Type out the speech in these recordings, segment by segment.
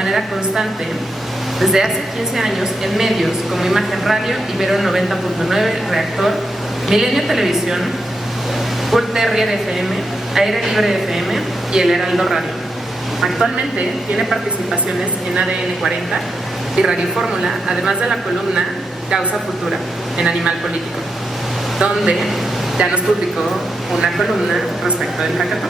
manera constante desde hace 15 años en medios como Imagen Radio, Ibero 90.9, Reactor, Milenio Televisión, Bull Terrier FM, Aire Libre FM y El Heraldo Radio. Actualmente tiene participaciones en ADN 40 y Radio Fórmula, además de la columna Causa Futura en Animal Político, donde ya nos publicó una columna respecto del hackathon.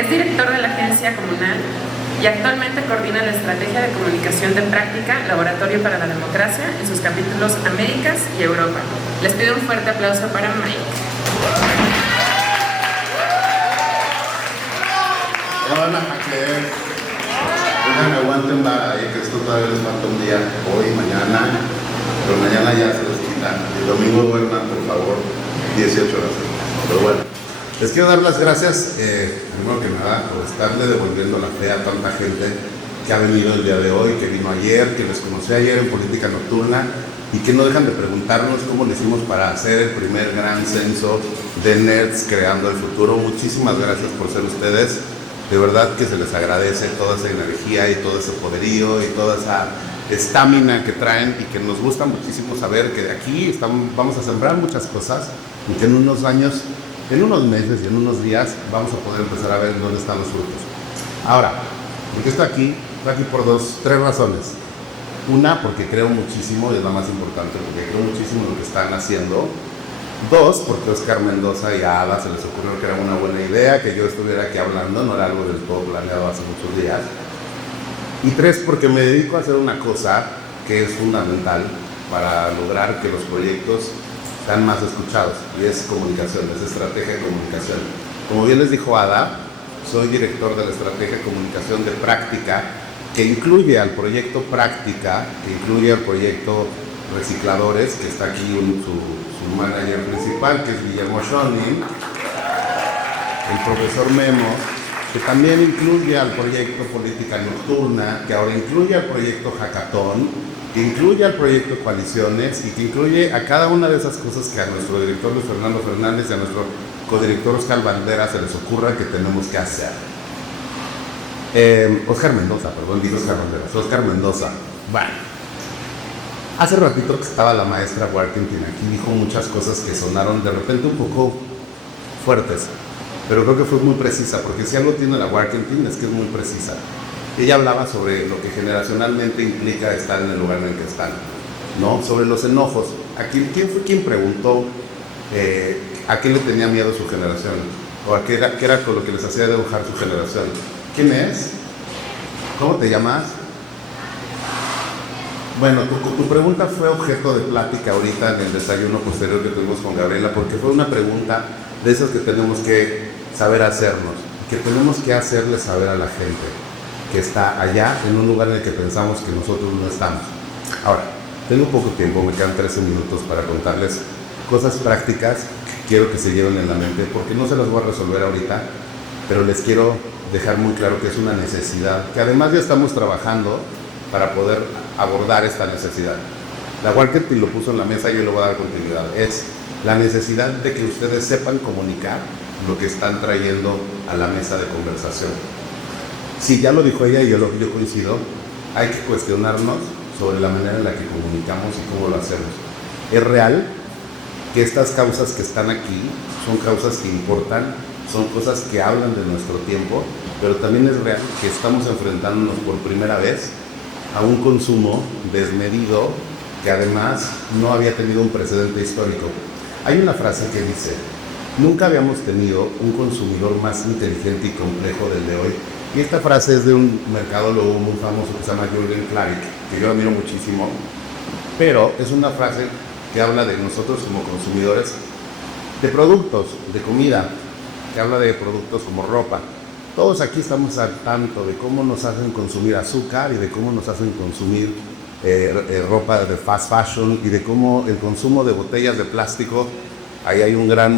Es director de la Agencia Comunal y actualmente coordina la estrategia de comunicación de práctica Laboratorio para la Democracia en sus capítulos Américas y Europa. Les pido un fuerte aplauso para Mike. No van a creer. Oigan, aguanten ahí que esto todavía les falta un día, hoy, mañana, pero mañana ya se les quita. El domingo duerman, por favor, 18 horas. Pero bueno, les quiero dar las gracias, primero que nada, por estarle devolviendo la fe a tanta gente que ha venido el día de hoy, que vino ayer, que les conocí ayer en Política Nocturna y que no dejan de preguntarnos cómo le hicimos para hacer el primer gran censo de nerds creando el futuro. Muchísimas gracias por ser ustedes. De verdad que se les agradece toda esa energía y todo ese poderío y toda esa estamina que traen y que nos gusta muchísimo saber que de aquí vamos a sembrar muchas cosas y que en unos años, en unos meses y en unos días vamos a poder empezar a ver dónde están los frutos. Ahora, ¿por qué estoy aquí? Estoy aquí por tres razones. Una, porque creo muchísimo, y es la más importante, porque creo muchísimo en lo que están haciendo. Dos, porque Oscar Mendoza y a Ada se les ocurrió que era una buena idea que yo estuviera aquí hablando, no era algo del todo planeado hace muchos días. Y tres, porque me dedico a hacer una cosa que es fundamental para lograr que los proyectos sean más escuchados, y es comunicación, es estrategia de comunicación. Como bien les dijo Ada, soy director de la estrategia de comunicación de Práctica, que incluye al proyecto Práctica, que incluye al proyecto Recicladores, que está aquí su manager principal, que es Guillermo Schoening, el profesor Memo, que también incluye al proyecto Política Nocturna, que ahora incluye al proyecto Hackathon, que incluye al proyecto Coaliciones y que incluye a cada una de esas cosas que a nuestro director Luis Fernando Fernández y a nuestro codirector Oscar Bandera se les ocurra que tenemos que hacer. Oscar Mendoza, Oscar Mendoza. Bueno. Hace ratito que estaba la maestra Warkentin aquí, dijo muchas cosas que sonaron de repente un poco fuertes, pero creo que fue muy precisa, porque si algo tiene la Warkentin es que es muy precisa. Ella hablaba sobre lo que generacionalmente implica estar en el lugar en el que están, ¿no? Sobre los enojos. ¿Quién fue quien preguntó a qué le tenía miedo su generación? ¿O a qué era con lo que les hacía enojar su generación? ¿Quién es? ¿Cómo te llamas? Bueno, tu pregunta fue objeto de plática ahorita en el desayuno posterior que tuvimos con Gabriela, porque fue una pregunta de esas que tenemos que saber hacernos, que tenemos que hacerle saber a la gente que está allá en un lugar en el que pensamos que nosotros no estamos. Ahora, tengo poco tiempo, me quedan 13 minutos para contarles cosas prácticas que quiero que se lleven en la mente, porque no se las voy a resolver ahorita, pero les quiero dejar muy claro que es una necesidad, que además ya estamos trabajando para poder abordar esta necesidad. La Warkentin lo puso en la mesa y yo le voy a dar continuidad. Es la necesidad de que ustedes sepan comunicar lo que están trayendo a la mesa de conversación. Sí, ya lo dijo ella y yo coincido, hay que cuestionarnos sobre la manera en la que comunicamos y cómo lo hacemos. Es real que estas causas que están aquí son causas que importan, son cosas que hablan de nuestro tiempo, pero también es real que estamos enfrentándonos por primera vez a un consumo desmedido que además no había tenido un precedente histórico. Hay una frase que dice: nunca habíamos tenido un consumidor más inteligente y complejo del de hoy. Y esta frase es de un mercadólogo muy famoso que se llama Jürgen Klarik, que yo admiro muchísimo, pero es una frase que habla de nosotros como consumidores de productos, de comida, que habla de productos como ropa. Todos aquí estamos al tanto de cómo nos hacen consumir azúcar y de cómo nos hacen consumir ropa de fast fashion y de cómo el consumo de botellas de plástico, ahí hay un gran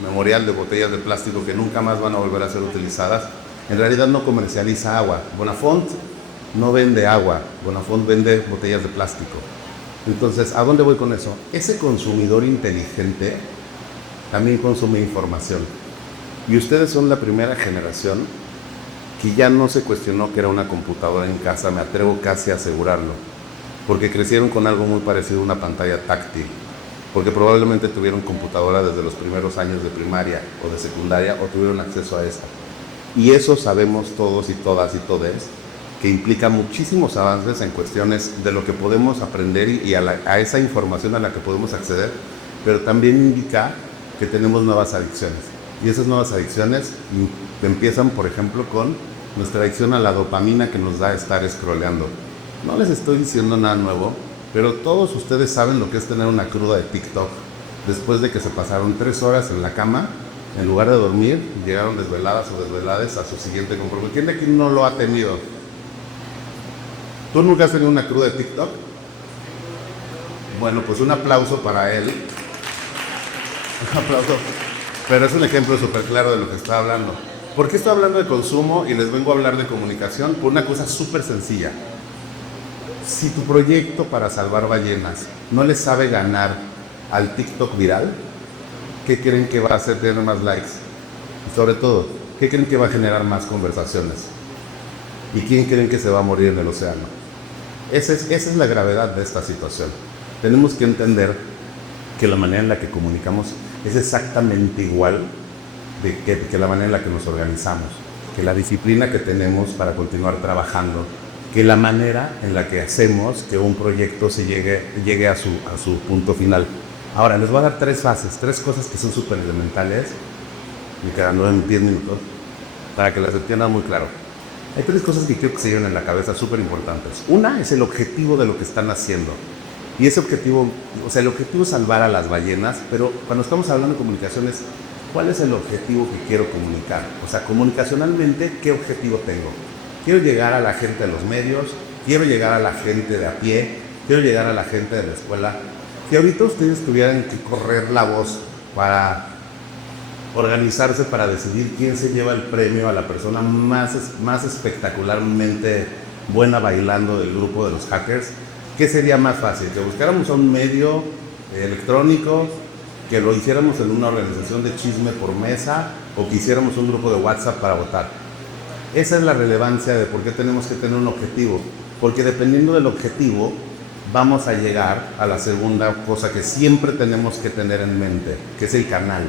memorial de botellas de plástico que nunca más van a volver a ser utilizadas. En realidad no comercializa agua. Bonafont no vende agua, Bonafont vende botellas de plástico. Entonces, ¿a dónde voy con eso? Ese consumidor inteligente también consume información. Y ustedes son la primera generación que ya no se cuestionó que era una computadora en casa, me atrevo casi a asegurarlo, porque crecieron con algo muy parecido a una pantalla táctil, porque probablemente tuvieron computadora desde los primeros años de primaria o de secundaria o tuvieron acceso a esta. Y eso sabemos todos y todas y todes, que implica muchísimos avances en cuestiones de lo que podemos aprender y a esa información a la que podemos acceder, pero también indica que tenemos nuevas adicciones. Y esas nuevas adicciones empiezan, por ejemplo, con nuestra adicción a la dopamina que nos da estar scrolleando. No les estoy diciendo nada nuevo, pero todos ustedes saben lo que es tener una cruda de TikTok. Después de que se pasaron 3 horas en la cama, en lugar de dormir, llegaron desveladas o desvelades a su siguiente compromiso. ¿Quién de aquí no lo ha tenido? ¿Tú nunca has tenido una cruda de TikTok? Bueno, pues un aplauso para él. Un aplauso. Pero es un ejemplo súper claro de lo que está hablando. ¿Por qué estoy hablando de consumo y les vengo a hablar de comunicación? Por una cosa súper sencilla. Si tu proyecto para salvar ballenas no le sabe ganar al TikTok viral, ¿qué creen que va a hacer tener más likes? Y sobre todo, ¿qué creen que va a generar más conversaciones? ¿Y quién creen que se va a morir en el océano? Esa es la gravedad de esta situación. Tenemos que entender que la manera en la que comunicamos es exactamente igual que la manera en la que nos organizamos, que la disciplina que tenemos para continuar trabajando, que la manera en la que hacemos que un proyecto se llegue a su punto final. Ahora, les voy a dar 3 fases, 3 cosas que son súper elementales, me quedan 10 minutos, para que las entiendan muy claro. Hay 3 cosas que quiero que se lleven en la cabeza súper importantes. Una es el objetivo de lo que están haciendo. Y ese objetivo, o sea, el objetivo es salvar a las ballenas, pero cuando estamos hablando de comunicaciones, ¿cuál es el objetivo que quiero comunicar? O sea, comunicacionalmente, ¿qué objetivo tengo? Quiero llegar a la gente de los medios, quiero llegar a la gente de a pie, quiero llegar a la gente de la escuela. Si ahorita ustedes tuvieran que correr la voz para organizarse para decidir quién se lleva el premio a la persona más espectacularmente buena bailando del grupo de los hackers, ¿qué sería más fácil? ¿Que buscáramos a un medio electrónico, que lo hiciéramos en una organización de chisme por mesa o que hiciéramos un grupo de WhatsApp para votar? Esa es la relevancia de por qué tenemos que tener un objetivo, porque dependiendo del objetivo vamos a llegar a la segunda cosa que siempre tenemos que tener en mente, que es el canal.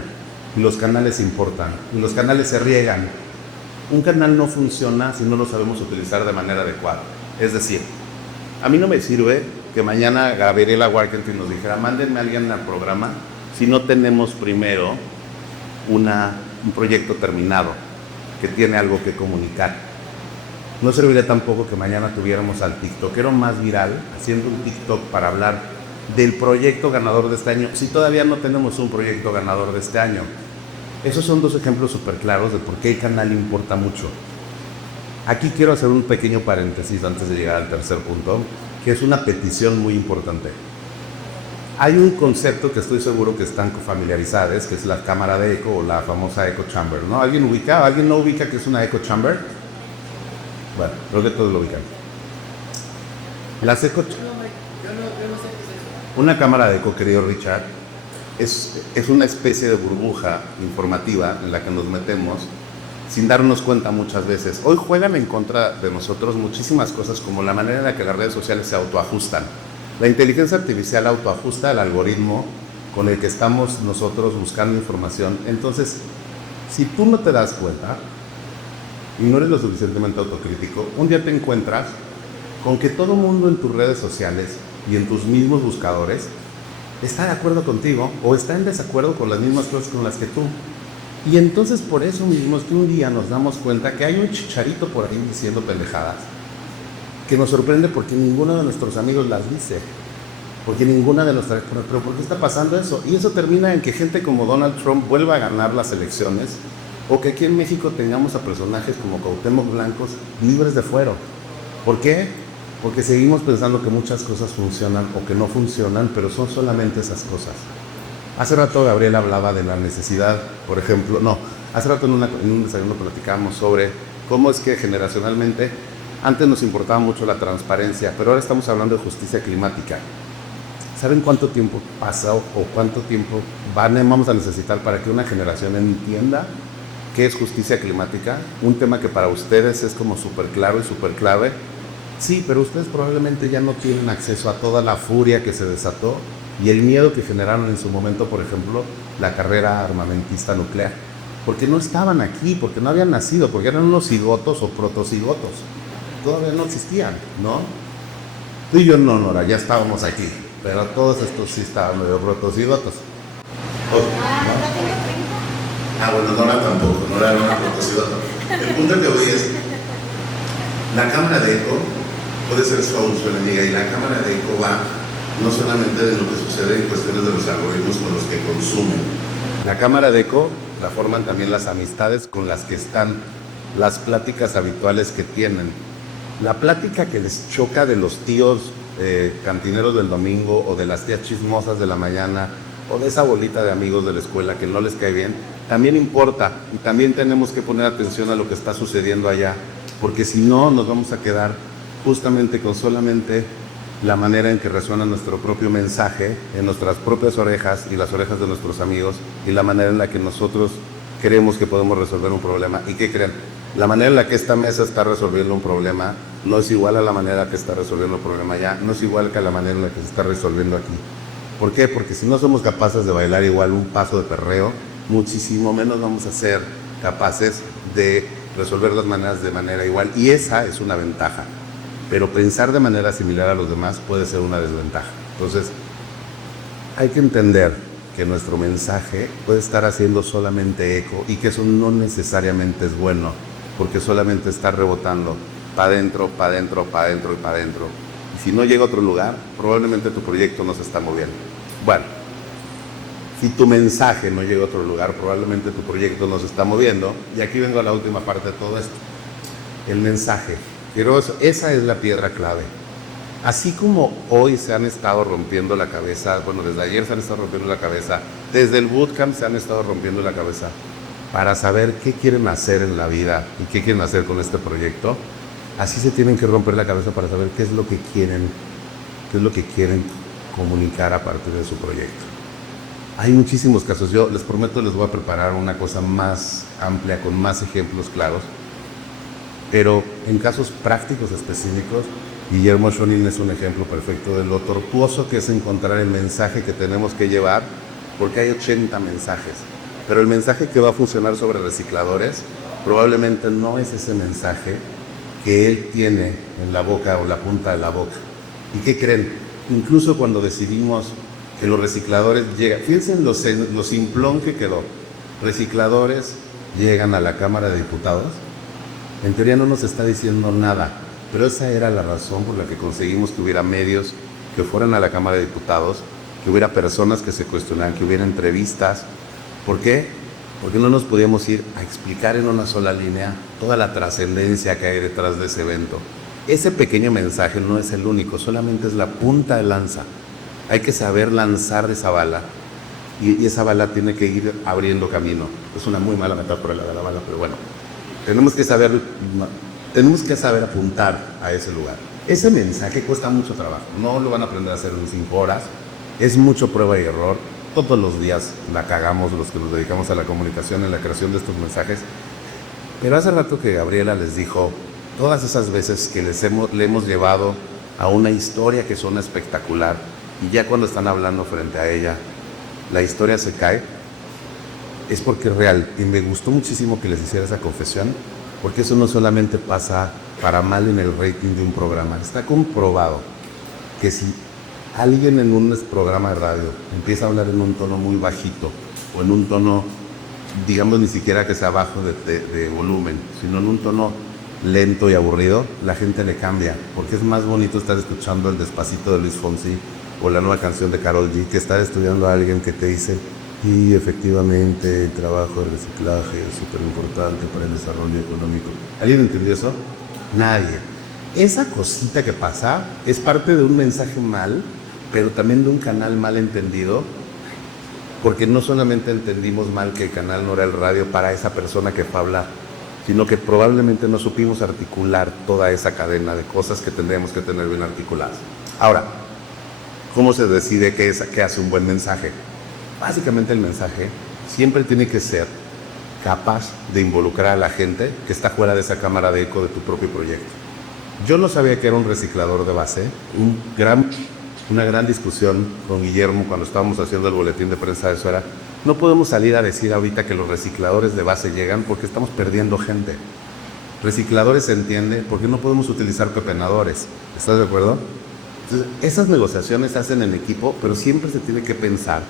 Y los canales importan, y los canales se riegan. Un canal no funciona si no lo sabemos utilizar de manera adecuada. Es decir, a mí no me sirve que mañana Gabriela Warkentin nos dijera, mándenme a alguien al programa, si no tenemos primero un proyecto terminado, que tiene algo que comunicar. No serviría tampoco que mañana tuviéramos al tiktokero más viral haciendo un TikTok para hablar del proyecto ganador de este año, si todavía no tenemos un proyecto ganador de este año. Esos son 2 ejemplos súper claros de por qué el canal importa mucho. Aquí quiero hacer un pequeño paréntesis antes de llegar al tercer punto, que es una petición muy importante. Hay un concepto que estoy seguro que están familiarizados, que es la cámara de eco o la famosa echo chamber, ¿no? ¿Alguien ubica? ¿Alguien no ubica qué es una echo chamber? Bueno, creo que todos lo ubican. Las echo Una cámara de eco, querido Richard, es una especie de burbuja informativa en la que nos metemos sin darnos cuenta muchas veces. Hoy juegan en contra de nosotros muchísimas cosas, como la manera en la que las redes sociales se autoajustan. La inteligencia artificial autoajusta el algoritmo con el que estamos nosotros buscando información. Entonces, si tú no te das cuenta y no eres lo suficientemente autocrítico, un día te encuentras con que todo mundo en tus redes sociales y en tus mismos buscadores está de acuerdo contigo o está en desacuerdo con las mismas cosas con las que tú. Y entonces por eso mismo es que un día nos damos cuenta que hay un chicharito por ahí diciendo pendejadas que nos sorprende porque ninguno de nuestros amigos las dice, porque ninguna de nuestras... ¿Pero por qué está pasando eso? Y eso termina en que gente como Donald Trump vuelva a ganar las elecciones, o que aquí en México tengamos a personajes como Cuauhtémoc Blancos libres de fuero. ¿Por qué? Porque seguimos pensando que muchas cosas funcionan o que no funcionan, pero son solamente esas cosas. Hace rato Gabriela hablaba de la necesidad, por ejemplo, hace rato en un desayuno platicábamos sobre cómo es que generacionalmente antes nos importaba mucho la transparencia, pero ahora estamos hablando de justicia climática. ¿Saben cuánto tiempo pasa o cuánto tiempo vamos a necesitar para que una generación entienda ¿Qué es justicia climática? Un tema que para ustedes es como súper claro y súper clave. Sí, pero ustedes probablemente ya no tienen acceso a toda la furia que se desató y el miedo que generaron en su momento, por ejemplo, la carrera armamentista nuclear. Porque no estaban aquí, porque no habían nacido, porque eran unos cigotos o protocigotos. Todavía no existían, ¿no? Tú y yo no, Nora, ya estábamos aquí, pero todos estos sí estaban medio protocigotos. Bueno, Nora tampoco, Nora era una protocigota. El punto que voy es, la cámara de eco puede ser su enemiga y la cámara de eco va no solamente de lo que sucede en cuestiones de los algoritmos con los que consumen. La cámara de eco la forman también las amistades con las que están, las pláticas habituales que tienen. La plática que les choca de los tíos cantineros del domingo o de las tías chismosas de la mañana o de esa bolita de amigos de la escuela que no les cae bien, también importa y también tenemos que poner atención a lo que está sucediendo allá, porque si no nos vamos a quedar justamente con solamente la manera en que resuena nuestro propio mensaje en nuestras propias orejas y las orejas de nuestros amigos y la manera en la que nosotros creemos que podemos resolver un problema. ¿Y qué creen? La manera en la que esta mesa está resolviendo un problema no es igual a la manera que está resolviendo el problema allá, no es igual que a la manera en la que se está resolviendo aquí. ¿Por qué? Porque si no somos capaces de bailar igual un paso de perreo, muchísimo menos vamos a ser capaces de resolver las maneras de manera igual. Y esa es una ventaja. Pero pensar de manera similar a los demás puede ser una desventaja. Entonces, hay que entender que nuestro mensaje puede estar haciendo solamente eco y que eso no necesariamente es bueno, porque solamente está rebotando para adentro, para adentro, para adentro y para adentro. Y si no llega a otro lugar, probablemente tu proyecto no se está moviendo. Bueno, si tu mensaje no llega a otro lugar, probablemente tu proyecto no se está moviendo. Y aquí vengo a la última parte de todo esto. El mensaje. Pero esa es la piedra clave. Así como hoy se han estado rompiendo la cabeza, bueno, desde ayer se han estado rompiendo la cabeza, desde el bootcamp se han estado rompiendo la cabeza para saber qué quieren hacer en la vida y qué quieren hacer con este proyecto, así se tienen que romper la cabeza para saber qué es lo que quieren comunicar a partir de su proyecto. Hay muchísimos casos, yo les prometo les voy a preparar una cosa más amplia, con más ejemplos claros, pero en casos prácticos específicos, Guillermo Schoening es un ejemplo perfecto de lo tortuoso que es encontrar el mensaje que tenemos que llevar, porque hay 80 mensajes, pero el mensaje que va a funcionar sobre recicladores probablemente no es ese mensaje que él tiene en la boca o la punta de la boca. ¿Y qué creen? Incluso cuando decidimos que los recicladores llegan, fíjense en lo simplón que quedó, recicladores llegan a la Cámara de Diputados, en teoría no nos está diciendo nada, pero esa era la razón por la que conseguimos que hubiera medios que fueran a la Cámara de Diputados, que hubiera personas que se cuestionaran, que hubiera entrevistas. ¿Por qué? Porque no nos podíamos ir a explicar en una sola línea toda la trascendencia que hay detrás de ese evento. Ese pequeño mensaje no es el único, solamente es la punta de lanza. Hay que saber lanzar esa bala y esa bala tiene que ir abriendo camino. Es una muy mala metáfora la de la bala, pero bueno. Tenemos que saber apuntar a ese lugar. Ese mensaje cuesta mucho trabajo, no lo van a aprender a hacer en 5 horas, es mucho prueba y error, todos los días la cagamos los que nos dedicamos a la comunicación en la creación de estos mensajes, pero hace rato que Gabriela les dijo, todas esas veces que le hemos llevado a una historia que suena espectacular y ya cuando están hablando frente a ella, la historia se cae, es porque es real. Y me gustó muchísimo que les hiciera esa confesión, porque eso no solamente pasa para mal en el rating de un programa. Está comprobado que si alguien en un programa de radio empieza a hablar en un tono muy bajito o en un tono, digamos, ni siquiera que sea bajo de volumen, sino en un tono lento y aburrido, la gente le cambia, porque es más bonito estar escuchando el Despacito de Luis Fonsi o la nueva canción de Karol G que estar estudiando a alguien que te dice y efectivamente el trabajo de reciclaje es súper importante para el desarrollo económico. ¿Alguien entendió eso? Nadie. Esa cosita que pasa es parte de un mensaje mal, pero también de un canal mal entendido, porque no solamente entendimos mal que el canal no era el radio para esa persona que fue a hablar, sino que probablemente no supimos articular toda esa cadena de cosas que tendríamos que tener bien articuladas. Ahora, ¿cómo se decide qué hace un buen mensaje? Básicamente el mensaje siempre tiene que ser capaz de involucrar a la gente que está fuera de esa cámara de eco de tu propio proyecto. Yo no sabía que era un reciclador de base. Una gran discusión con Guillermo cuando estábamos haciendo el boletín de prensa de eso era, no podemos salir a decir ahorita que los recicladores de base llegan porque estamos perdiendo gente. Recicladores se entiende porque no podemos utilizar pepenadores. ¿Estás de acuerdo? Entonces, esas negociaciones se hacen en equipo, pero siempre se tiene que pensar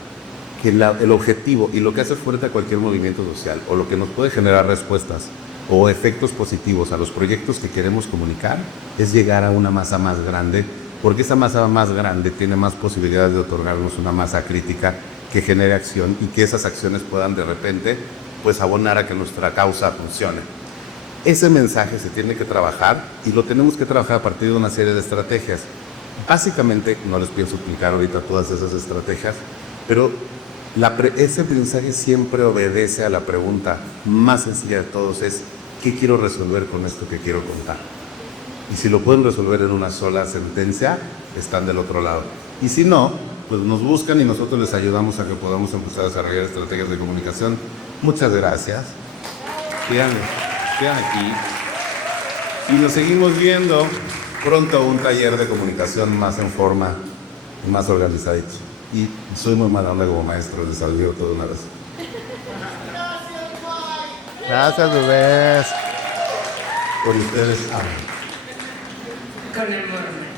que el objetivo y lo que hace fuerte a cualquier movimiento social o lo que nos puede generar respuestas o efectos positivos a los proyectos que queremos comunicar es llegar a una masa más grande, porque esa masa más grande tiene más posibilidades de otorgarnos una masa crítica que genere acción y que esas acciones puedan de repente pues abonar a que nuestra causa funcione. Ese mensaje se tiene que trabajar y lo tenemos que trabajar a partir de una serie de estrategias. Básicamente, no les pienso explicar ahorita todas esas estrategias, pero ese mensaje siempre obedece a la pregunta más sencilla de todos, es ¿qué quiero resolver con esto que quiero contar? Y si lo pueden resolver en una sola sentencia, están del otro lado. Y si no, pues nos buscan y nosotros les ayudamos a que podamos empezar a desarrollar estrategias de comunicación. Muchas gracias. Sigan aquí. Y nos seguimos viendo pronto un taller de comunicación más en forma y más organizadito. Y soy muy mala onda como maestro, les admiro todo una vez. Gracias, bebés. Con ustedes amo. Con amor.